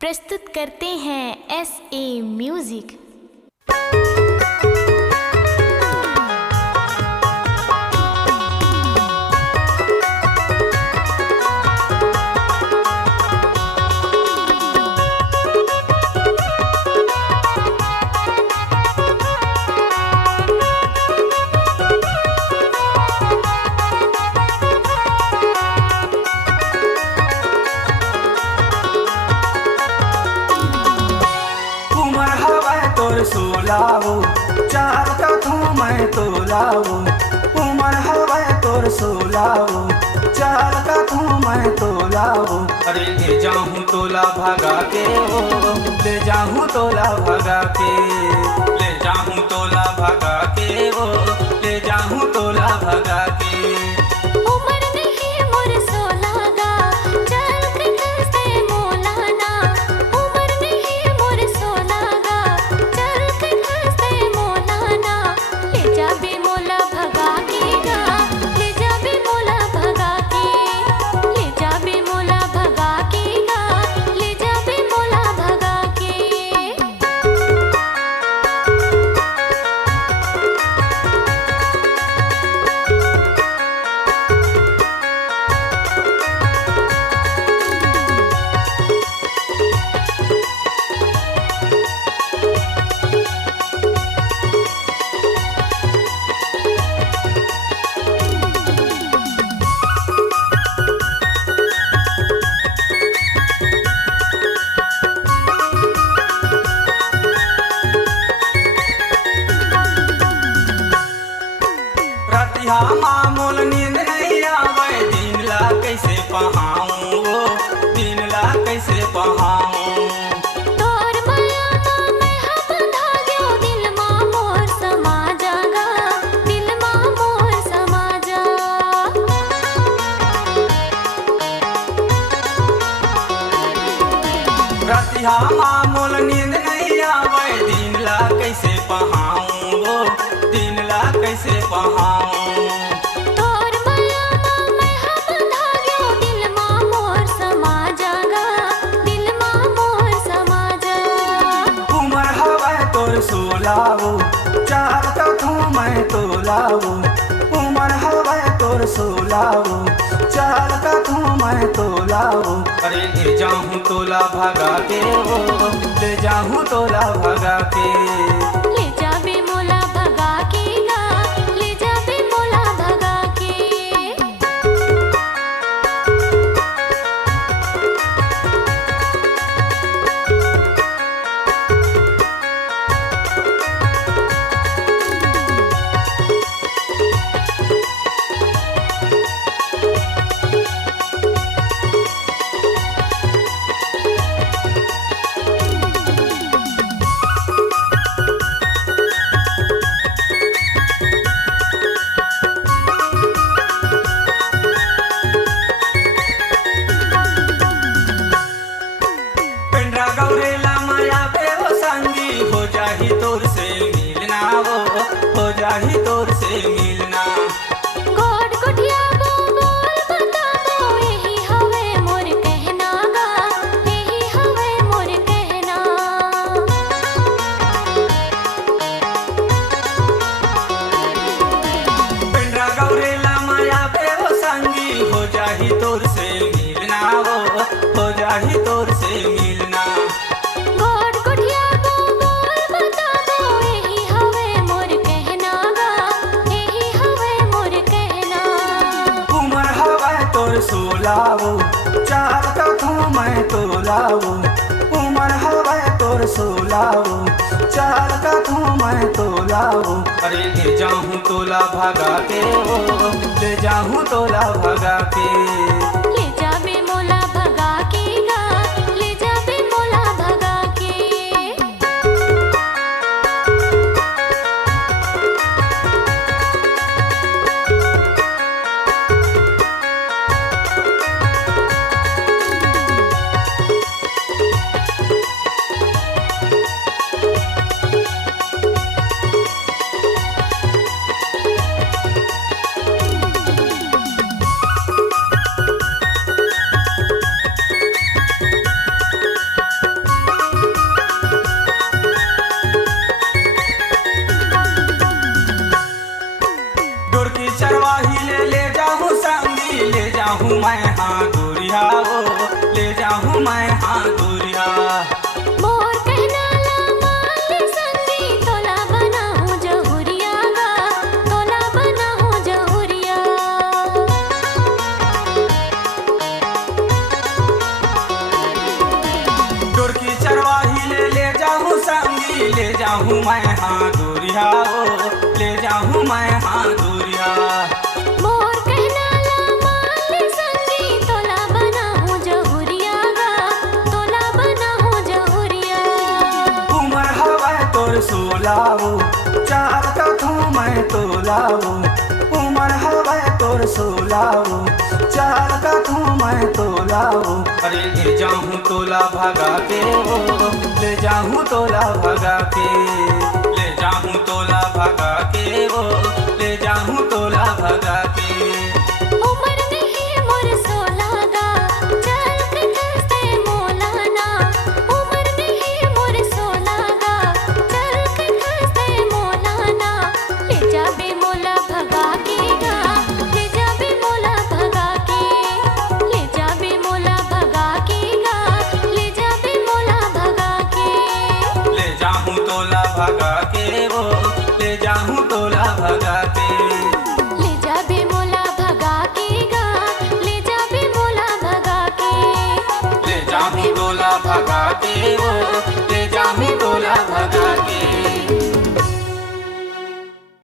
प्रस्तुत करते हैं SA म्यूजिक। तोर सोलावो चार कथू मैं तो लावो उमर हवा तोर सोलावो चार कथू मैं तो लावो। अरे ले जाऊँ तोला भगा के ओ ले जाऊँ तोला भगा के ले जाऊँ तोला भगा के ओ ले जाऊँ तोला भगा के। उमर नहीं मोर सोलागा चल के दस्ते मोलाना। उमर नहीं मोर सोलागा चल के दस्ते मोलाना। ले जा बे मोला भगा के गा ले जा बे मोला भगा के ले जा बे मोला भगा के गा ले जा बे मोला भगा के। रतिया मामूल नींद नहीं आवे दिन ला कैसे पहाऊं वो दिन ला कैसे पहाऊं। तोर माया में हम धाग्यो दिल मा मोर समा जागा दिल मा मोर समा जा। रतिया मामूल नींद नहीं आवे दिन ला कैसे पहाऊं वो दिन ला कैसे पहाऊं। तोर माया में हम धाग्यो दिल मा मोर समा जागा दिल मा मोर समा जा। उमर हवा तोर सोलावो चार कथू मैं तो लावो उमर हवा तोर सोलावो चार कथू मैं तो लावो। अरे ले जाऊँ तोला भगा के ओ ले जाऊँ तोला भगा के। ले जा बे मोला भगा के गा ले जा बे मोला भगा के। पेंड्रा गौरेला माया बेहो संगी हो जाही तोर से मिलना वो हो जाही तोर से मिलना। गोड कुटिया बो बोल बताबो यही हवे मोर कहना गा यही हवे मोर कहना। पेंड्रा गौरेला माया बेहो संगी हो जाही तोर से मिलना वो हो जाही तोर से मिलना। गोड कुटिया बो बोल बताबो यही हवे मोर कहना गा यही हवे मोर कहना। उमर हवा तोर सोलावो चार कथू मैं तो लावो उमर हवा तोर सोलावो चार कथू मैं तो लावो। अरे ले जाऊँ तोला भगा के ओ ले जाऊँ तोला भगा के। ले जा बे मोला भगा के गा ले जा बे मोला भगा के। दूरिया। मोर कहना ला माल संगी तोला बनाऊं जहुरिया गा, तोला बनाऊं जहुरिया। डोरकी चरवाही ले जाऊं संगी, ले जाऊं मैं हाँ दूरिया ओ, ले जाऊं मैं हाँ दूरिया। मोर कहना ला माल संगी तोला बनाऊं जहुरिया गा, तोला बनाऊं जहुरिया। उमर हवा तोर सोलाओ, चार कथू मैं तोलाओ। उमर हवा तोर सोलाओ, चार कथू मैं तोलाओ। अरे ले जाऊं तोला भगा के ओ, ले जाऊं तोला भगा के, ले जाऊं तोला भगा के ओ, ले जाऊं तोला भगा के। उमर नहीं मोर सोला गा, चल के दस्ते मोलाना। उमर नहीं मोर सोला गा, चल के दस्ते मोलाना। ले जाबे मोला भगा के गा, ले जाबे मोला भगा के, ले जाबे मोला भगा के गा, ले जाबे मोला भगा के। ले जाऊं तोला भगा